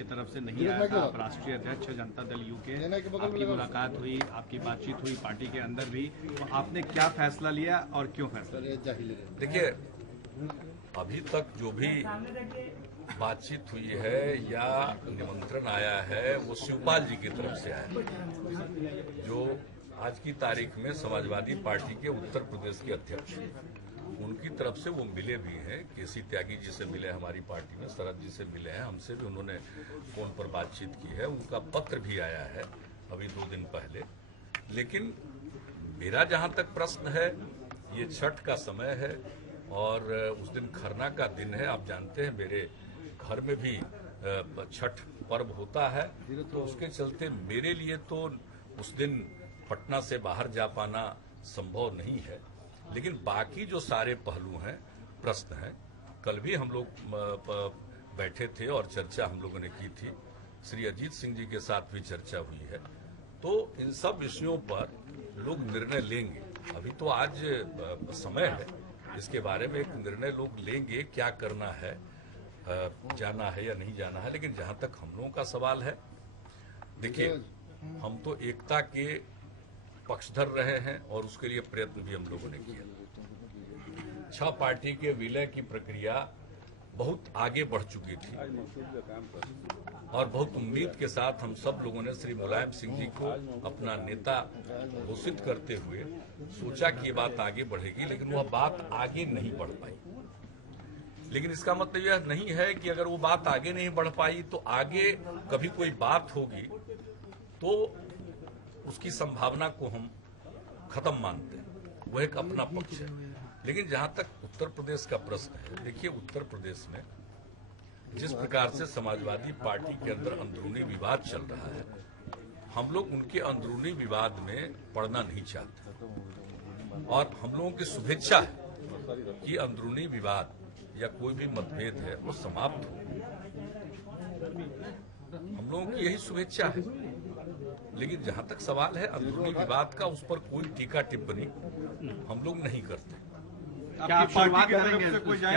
की तरफ से नहीं आया था। आप राष्ट्रीय अध्यक्ष जनता दल यू के, आपकी मुलाकात हुई, आपकी बातचीत हुई पार्टी के अंदर भी, तो आपने क्या फैसला लिया और क्यों फैसला लिया? देखिए, अभी तक जो भी बातचीत हुई है या निमंत्रण आया है वो शिवपाल जी की तरफ से आया है, जो आज की तारीख में समाजवादी पार्टी के उत्तर प्रदेश के अध्यक्ष हैं। उनकी तरफ से वो मिले भी हैं, केसी त्यागी जी से मिले हमारी पार्टी में, शरद जी से मिले हैं, हमसे भी उन्होंने फोन पर बातचीत की है, उनका पत्र भी आया है अभी 2 दिन पहले। लेकिन मेरा जहां तक प्रश्न है, ये छठ का समय है और उस दिन खरना का दिन है। आप जानते हैं मेरे घर में भी छठ पर्व होता है, तो उसके चलते मेरे लिए तो उस दिन पटना से बाहर जा पाना संभव नहीं है। लेकिन बाकी जो सारे पहलू हैं, प्रश्न हैं, कल भी हम लोग बैठे थे और चर्चा हम लोगों ने की थी, श्री अजीत सिंह जी के साथ भी चर्चा हुई है। तो इन सब विषयों पर लोग निर्णय लेंगे। अभी तो आज समय है, इसके बारे में एक निर्णय लोग लेंगे, क्या करना है, जाना है या नहीं जाना है। लेकिन जहां तक हम लोगों का सवाल है, देखिए, हम तो एकता के पक्षधर रहे हैं और उसके लिए प्रयत्न भी हम लोगों ने किया। 6 पार्टी के विलय की प्रक्रिया बहुत आगे बढ़ चुकी थी और बहुत उम्मीद के साथ हम सब लोगों ने श्री मुलायम सिंह जी को अपना नेता घोषित करते हुए सोचा कि ये बात आगे बढ़ेगी, लेकिन वह बात आगे नहीं बढ़ पाई। लेकिन इसका मतलब यह नहीं है कि अगर वो बात आगे नहीं बढ़ पाई तो आगे कभी कोई बात होगी तो उसकी संभावना को हम खत्म मानते हैं, वो एक अपना पक्ष है। लेकिन जहां तक उत्तर प्रदेश का प्रश्न है, देखिए, उत्तर प्रदेश में जिस प्रकार से समाजवादी पार्टी के अंदर अंदरूनी विवाद चल रहा है, हम लोग उनके अंदरूनी विवाद में पड़ना नहीं चाहते और हम लोगों की शुभेच्छा है कि अंदरूनी विवाद या कोई भी मतभेद है वो समाप्त हो। हम लोगों की यही शुभेच्छा है। लेकिन जहां तक सवाल है अंदरूनी विवाद का, उस पर कोई टीका टिप्पणी हम लोग नहीं करते। क्या आप शुरुआत करेंगे?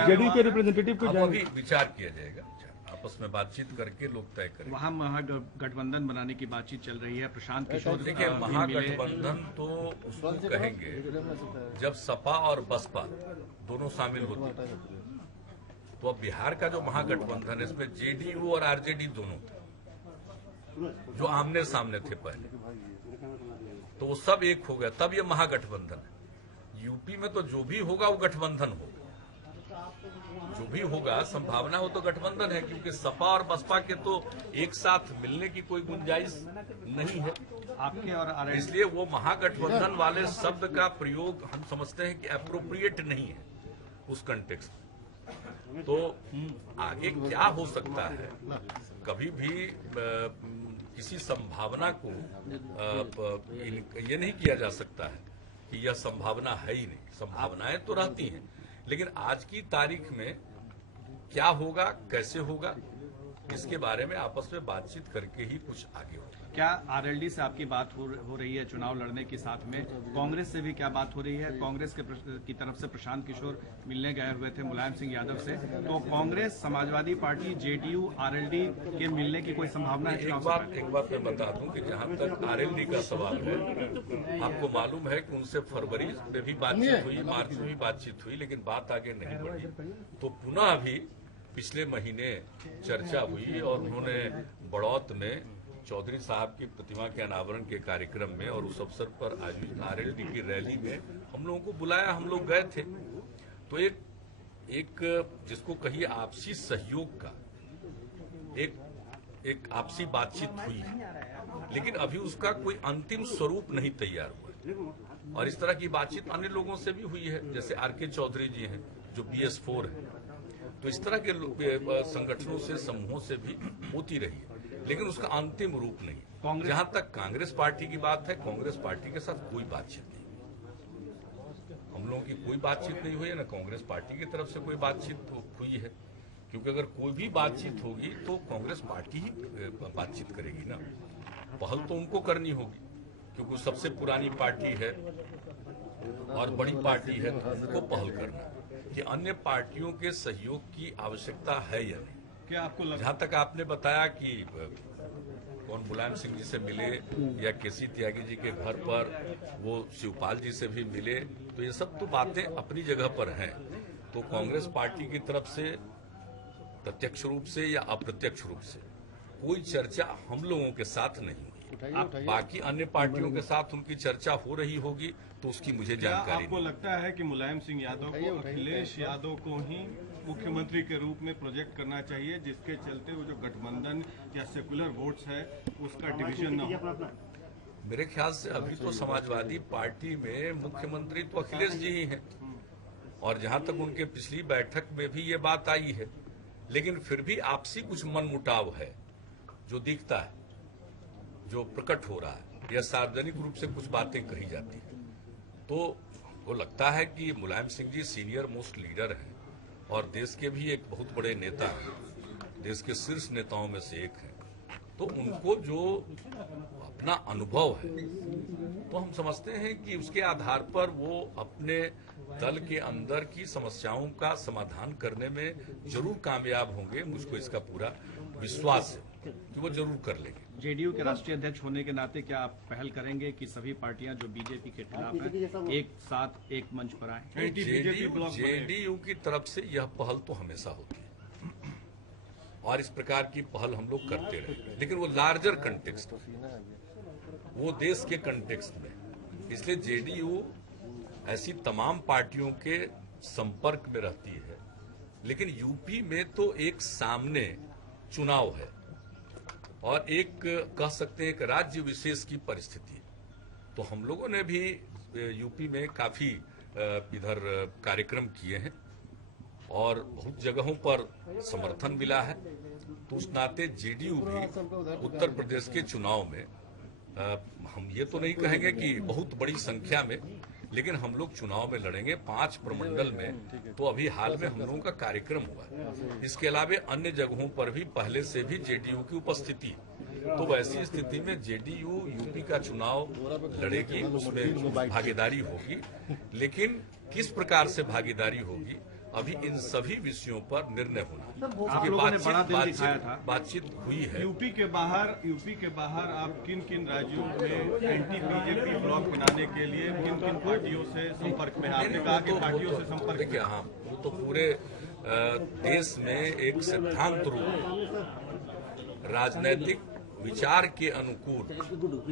जेडीयू के रिप्रेजेंटेटिव को अभी विचार किया जाएगा, आपस में बातचीत करके लोग तय करेंगे। वहाँ महागठबंधन बनाने की बातचीत चल रही है। प्रशांत किशोर, देखिए, महागठबंधन तो उसको कहेंगे जब सपा और बसपा दोनों शामिल होते। तो अब बिहार का जो महागठबंधन है, इसमें जेडीयू और आरजेडी दोनों थे जो आमने सामने थे पहले, तो वो सब एक हो गया, तब ये महागठबंधन है। यूपी में तो जो भी होगा वो गठबंधन होगा, जो भी होगा संभावना हो तो गठबंधन है, क्योंकि सपा और बसपा के तो एक साथ मिलने की कोई गुंजाइश नहीं है आपके और इसलिए वो महागठबंधन वाले शब्द का प्रयोग हम समझते हैं कि एप्रोप्रिएट नहीं है उस कंटेक्स्ट में। तो आगे क्या हो सकता है, कभी भी किसी संभावना को ये नहीं किया जा सकता है कि यह संभावना है ही नहीं। संभावनाएं तो रहती हैं, लेकिन आज की तारीख में क्या होगा, कैसे होगा, इसके बारे में आपस में बातचीत करके ही कुछ आगे होगा। क्या आरएलडी से आपकी बात हो रही है चुनाव लड़ने के साथ में? कांग्रेस से भी क्या बात हो रही है? कांग्रेस की तरफ से प्रशांत किशोर मिलने गए हुए थे मुलायम सिंह यादव से, तो Congress, Samajwadi party, JDU, RLD के मिलने की कोई संभावना है? एक बात मैं बता दूं कि जहां तक आरएलडी का सवाल है, आपको मालूम है कि उनसे फरवरी में भी बातचीत हुई, मार्च में भी बातचीत हुई, लेकिन बात आगे नहीं बढ़ी। तो पुनः अभी पिछले महीने चर्चा हुई और उन्होंने बड़ौत में चौधरी साहब की प्रतिमा के अनावरण के कार्यक्रम में और उस अवसर पर आयोजित आरएलडी की रैली में हम लोगों को बुलाया, हम लोग गए थे। तो एक जिसको कहिए आपसी सहयोग का एक आपसी बातचीत हुई है, लेकिन अभी उसका कोई अंतिम स्वरूप नहीं तैयार हुआ। और इस तरह की बातचीत अन्य लोगों से भी हुई है, जैसे आरके चौधरी जी हैं जो BS4 है, तो इस तरह के संगठनों से, समूहों से भी होती रही है, लेकिन उसका अंतिम रूप नहीं। जहां तक कांग्रेस पार्टी की बात है, कांग्रेस पार्टी के साथ कोई बातचीत नहीं, हम लोगों की कोई बातचीत नहीं हुई है, ना कांग्रेस पार्टी की तरफ से कोई बातचीत हुई है, क्योंकि अगर कोई भी बातचीत होगी तो कांग्रेस पार्टी ही बातचीत करेगी ना। पहल तो उनको करनी होगी, क्योंकि सबसे पुरानी पार्टी है और बड़ी पार्टी है, तो उनको पहल करना कि अन्य पार्टियों के सहयोग की आवश्यकता है या नहीं। क्या आपको जहां तक आपने बताया कि कौन मुलायम सिंह जी से मिले या केसी त्यागी जी के घर पर वो शिवपाल जी से भी मिले, तो ये सब तो बातें अपनी जगह पर हैं। तो कांग्रेस पार्टी की तरफ से प्रत्यक्ष रूप से या अप्रत्यक्ष रूप से कोई चर्चा हम लोगों के साथ नहीं हुई। बाकी अन्य पार्टियों के साथ उनकी चर्चा हो रही होगी तो उसकी मुझे जानकारी आपको नहीं। लगता है कि मुलायम सिंह यादव को अखिलेश यादव को ही मुख्यमंत्री के रूप में प्रोजेक्ट करना चाहिए, जिसके चलते वो जो गठबंधन या सेकुलर वोट्स है उसका डिवीजन न हो? मेरे ख्याल से अभी तो समाजवादी पार्टी में मुख्यमंत्री तो अखिलेश जी ही हैं, और जहां तक उनके पिछली बैठक में भी ये बात आई है, लेकिन फिर भी आपसी कुछ मनमुटाव है जो दिखता है, जो प्रकट हो रहा है, या सार्वजनिक रूप से कुछ बातें कही जाती हैं। तो वो लगता है कि Mulayam Singh ji senior most leader हैं और देश के भी एक बहुत बड़े नेता हैं, देश के शीर्ष नेताओं में से एक हैं। तो उनको जो अपना अनुभव है, तो हम समझते हैं कि उसके आधार पर वो अपने दल के अंदर की समस्याओं का समाधान करने में जरूर कामयाब होंगे। मुझको इसका पूरा विश्वास है कि वो जरूर कर लेंगे। जेडीयू के राष्ट्रीय अध्यक्ष होने के नाते क्या आप पहल करेंगे कि सभी पार्टियां जो बीजेपी के खिलाफ हैं एक साथ एक मंच पर आए? जेडीयू की तरफ से यह पहल तो हमेशा होती है और इस प्रकार की पहल हम लोग करते रहे, लेकिन वो लार्जर कंटेक्स्ट, वो देश के कंटेक्स्ट में। इसलिए जेडीयू ऐसी तमाम पार्टियों के संपर्क में रहती है, लेकिन यूपी में तो एक सामने चुनाव है और एक कह सकते हैं एक राज्य विशेष की परिस्थिति। तो हम लोगों ने भी यूपी में काफी इधर कार्यक्रम किए हैं और बहुत जगहों पर समर्थन मिला है। तो उस नाते जेडीयू भी उत्तर प्रदेश के चुनाव में हम ये तो नहीं कहेंगे कि बहुत बड़ी संख्या में, लेकिन हम लोग चुनाव में लड़ेंगे 5 प्रमंडल में। तो अभी हाल में हम लोगों का कार्यक्रम हुआ। इसके अलावा अन्य जगहों पर भी पहले से भी जेडीयू की उपस्थिति। तो वैसी स्थिति में जेडीयू यूपी का चुनाव लड़ेगी, उसमें भागीदारी होगी, लेकिन किस प्रकार से भागीदारी होगी अभी इन सभी विषयों पर निर्णय होना। आप लोगों ने बड़ा दिल दिखाया था। बातचीत हुई है। यूपी के बाहर आप किन किन राज्यों में एंटी बीजेपी ब्लॉक बनाने के लिए किन किन पार्टियों से संपर्क में? आपने कहा कि पार्टियों से संपर्क। देखिए, हाँ, वो तो पूरे देश में एक सिद्धांत रूप राजनीतिक विचार के अनुकूल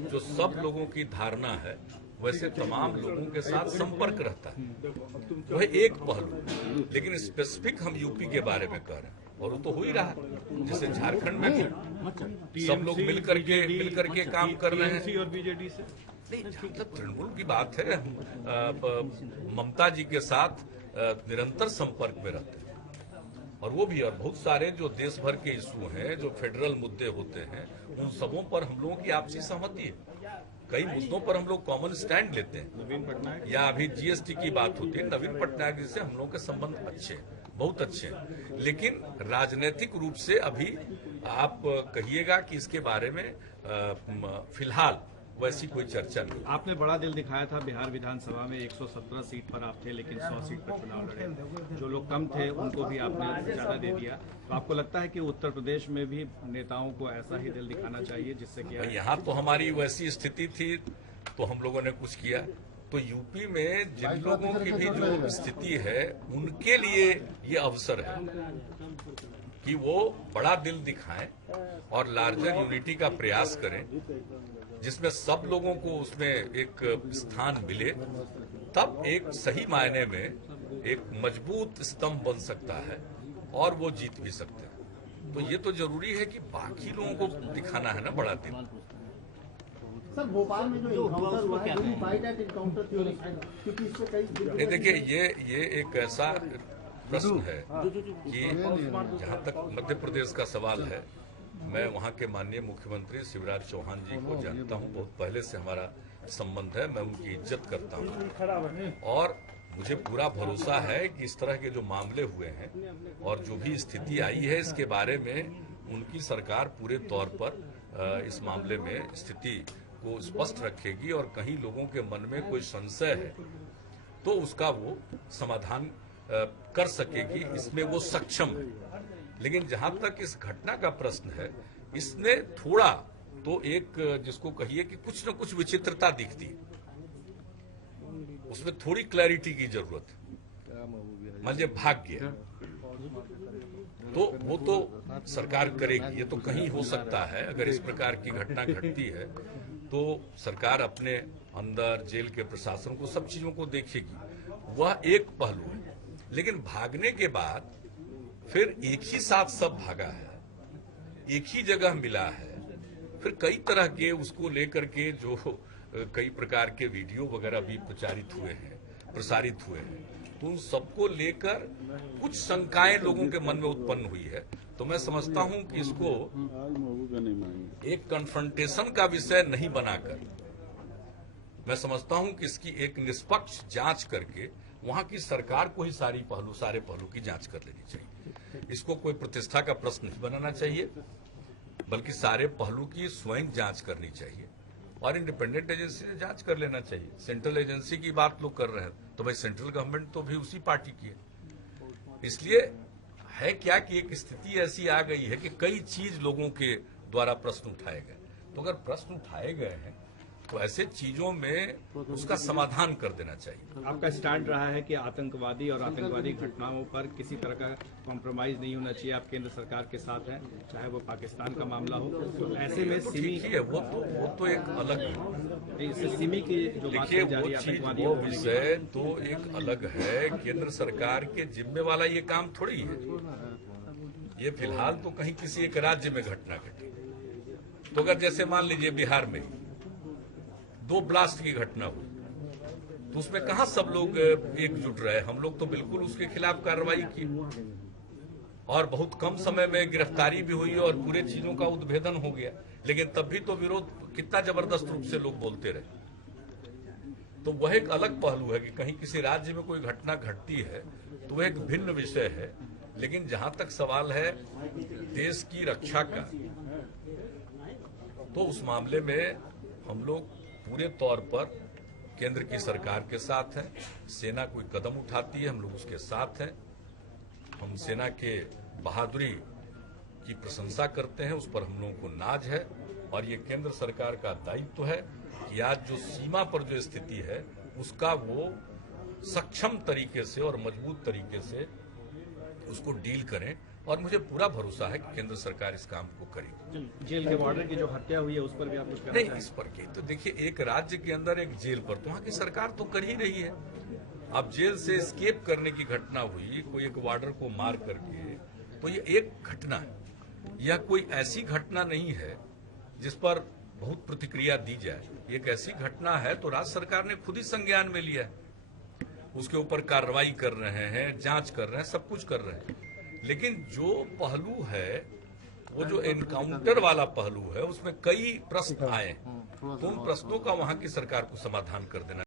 जो सब लोगों की धारणा है, वैसे तमाम लोगों के साथ संपर्क रहता है। वह एक पहलू, लेकिन स्पेसिफिक हम यूपी के बारे में कह रहे हैं और वो तो हो ही रहा है। जैसे झारखंड में भी सब लोग मिलकर के काम कर रहे हैं। और बीजेडी से नहीं, मतलब तृणमूल की बात है, ममता जी के साथ निरंतर संपर्क में रहते हैं और वो भी, और बहुत सारे जो देश भर के इशू हैं, जो फेडरल मुद्दे होते हैं, उन सबों पर हम लोगों की आपसी सहमति है। कई मुद्दों पर हम लोग कॉमन स्टैंड लेते हैं। नवीन पटनायक या अभी जीएसटी की बात होती है, नवीन पटनायक जी से हम लोगों के संबंध अच्छे हैं, बहुत अच्छे हैं, लेकिन राजनीतिक रूप से अभी आप कहिएगा कि इसके बारे में फिलहाल वैसी कोई चर्चा नहीं। आपने बड़ा दिल दिखाया था। बिहार विधानसभा में 117 सीट पर आप थे, लेकिन 100 सीट पर चुनाव लड़े। जो लोग कम थे उनको भी आपने ज्यादा दे दिया। तो आपको लगता है कि उत्तर प्रदेश में भी नेताओं को ऐसा ही दिल दिखाना चाहिए, जिससे कि यहाँ तो हमारी वैसी स्थिति थी तो हम लोगों ने कुछ किया। तो यूपी में जिन लोगों की भी जो स्थिति है, उनके लिए ये अवसर है कि वो बड़ा दिल दिखाएं और लार्जर यूनिटी का प्रयास करें, जिसमें सब लोगों को उसमें एक स्थान मिले। तब एक सही मायने में एक मजबूत स्तंभ बन सकता है और वो जीत भी सकते हैं। तो ये तो जरूरी है कि बाकी लोगों को दिखाना है ना बड़ा दिल। सर, भोपाल में जो इनकाउंटर हुआ है, यूनिफाइड एट इनकाउंटर थ्योरी, क्योंकि इससे कई देखिए, ये एक ऐसा प्रश्न है कि जहाँ तक मध्य प्रदेश का सवाल है, मैं वहाँ के माननीय मुख्यमंत्री शिवराज चौहान जी को जानता हूँ, बहुत पहले से हमारा संबंध है, मैं उनकी इज्जत करता हूँ और मुझे पूरा भरोसा है कि इस तरह के जो मामले हुए हैं और जो भी स्थिति आई है, इसके बारे में उनकी सरकार पूरे तौर पर इस मामले में स्थिति को स्पष्ट रखेगी और कहीं लोगों के मन में कोई संशय है तो उसका वो समाधान कर सकेगी। इसमें वो सक्षम है, लेकिन जहां तक इस घटना का प्रश्न है, इसने थोड़ा तो एक जिसको कहिए कि कुछ न कुछ विचित्रता दिखती है, उसमें थोड़ी क्लैरिटी की जरूरत है। मान लीजिए भाग गया तो वो तो सरकार करेगी, ये तो कहीं हो सकता है। अगर इस प्रकार की घटना घटती है तो सरकार अपने अंदर जेल के प्रशासन को सब चीजों को देखेगी, वह एक पहलू है। लेकिन भागने के बाद फिर एक ही साथ सब भागा है, एक ही जगह मिला है, फिर कई तरह के उसको लेकर के जो कई प्रकार के वीडियो वगैरह भी प्रसारित हुए हैं, तो उन सबको लेकर कुछ शंकाएं लोगों के मन में उत्पन्न हुई है। तो मैं समझता हूं कि इसको एक कन्फ्रंटेशन का विषय नहीं बनाकर, मैं समझता हूं कि इसकी एक निष्पक्ष जांच करके वहां की सरकार को ही सारे पहलू की जांच कर लेनी चाहिए। इसको कोई प्रतिष्ठा का प्रश्न नहीं बनाना चाहिए, बल्कि सारे पहलू की स्वयं जांच करनी चाहिए और इंडिपेंडेंट एजेंसी से जांच कर लेना चाहिए। सेंट्रल एजेंसी की बात लोग कर रहे हैं, तो भाई सेंट्रल गवर्नमेंट तो भी उसी पार्टी की है। इसलिए है क्या कि एक स्थिति ऐसी आ गई है कि कई चीज लोगों के द्वारा प्रश्न उठाए गए। तो अगर प्रश्न उठाए गए हैं तो ऐसे चीजों में उसका समाधान कर देना चाहिए। आपका स्टैंड रहा है कि आतंकवादी और आतंकवादी घटनाओं पर किसी तरह का कॉम्प्रोमाइज नहीं होना चाहिए। आप केंद्र सरकार के साथ हैं, चाहे वो पाकिस्तान का मामला हो। तो ऐसे में तो सिमी ठीक ही है, वो तो एक अलग है। इससे सिमी की जो बात देखिए, की जा रही वो है चीज आतंकवादियों वो को विषय तो एक अलग है। केंद्र सरकार के जिम्मे वाला ये काम थोड़ी है। ये फिलहाल तो कहीं किसी एक राज्य में घटना घटी। तो अगर जैसे मान लीजिए बिहार में 2 ब्लास्ट की घटना हुई, तो उसमें कहां सब लोग एकजुट रहे। हम लोग तो बिल्कुल उसके खिलाफ कार्रवाई की और बहुत कम समय में गिरफ्तारी भी हुई और पूरे चीजों का उद्भेदन हो गया। लेकिन तब भी तो विरोध कितना जबरदस्त रूप से लोग बोलते रहे। तो वह एक अलग पहलू है कि कहीं किसी राज्य में कोई घटना घटती है तो वह एक भिन्न विषय है। लेकिन जहां तक सवाल है देश की रक्षा का, तो उस मामले में हम लोग पूरे तौर पर केंद्र की सरकार के साथ हैं। सेना कोई कदम उठाती है, हम लोग उसके साथ हैं। हम सेना के बहादुरी की प्रशंसा करते हैं, उस पर हम लोगों को नाज है। और ये केंद्र सरकार का दायित्व है कि आज जो सीमा पर जो स्थिति है उसका वो सक्षम तरीके से और मजबूत तरीके से उसको डील करें। और मुझे पूरा भरोसा है कि केंद्र सरकार इस काम को करेगी। जेल के बॉर्डर की जो हत्या हुई है उस पर भी आप कुछ कहना नहीं, चाहेंगे? इस पर की तो देखिए, एक राज्य के अंदर एक जेल पर तो वहां की सरकार तो कर ही रही है। अब जेल से एस्केप करने की घटना हुई, कोई एक वार्डर को मार करके, तो ये एक घटना है। यह कोई ऐसी घटना नहीं है जिस पर बहुत प्रतिक्रिया दी जाए। एक ऐसी घटना है तो राज्य सरकार ने खुद ही संज्ञान में लिया है, उसके ऊपर कार्रवाई कर रहे हैं, जांच कर रहे हैं, सब कुछ कर रहे हैं। लेकिन जो पहलू है वो जो एनकाउंटर वाला पहलू है, उसमें कई प्रश्न आए, तो उन प्रश्नों का वहां की सरकार को समाधान कर देना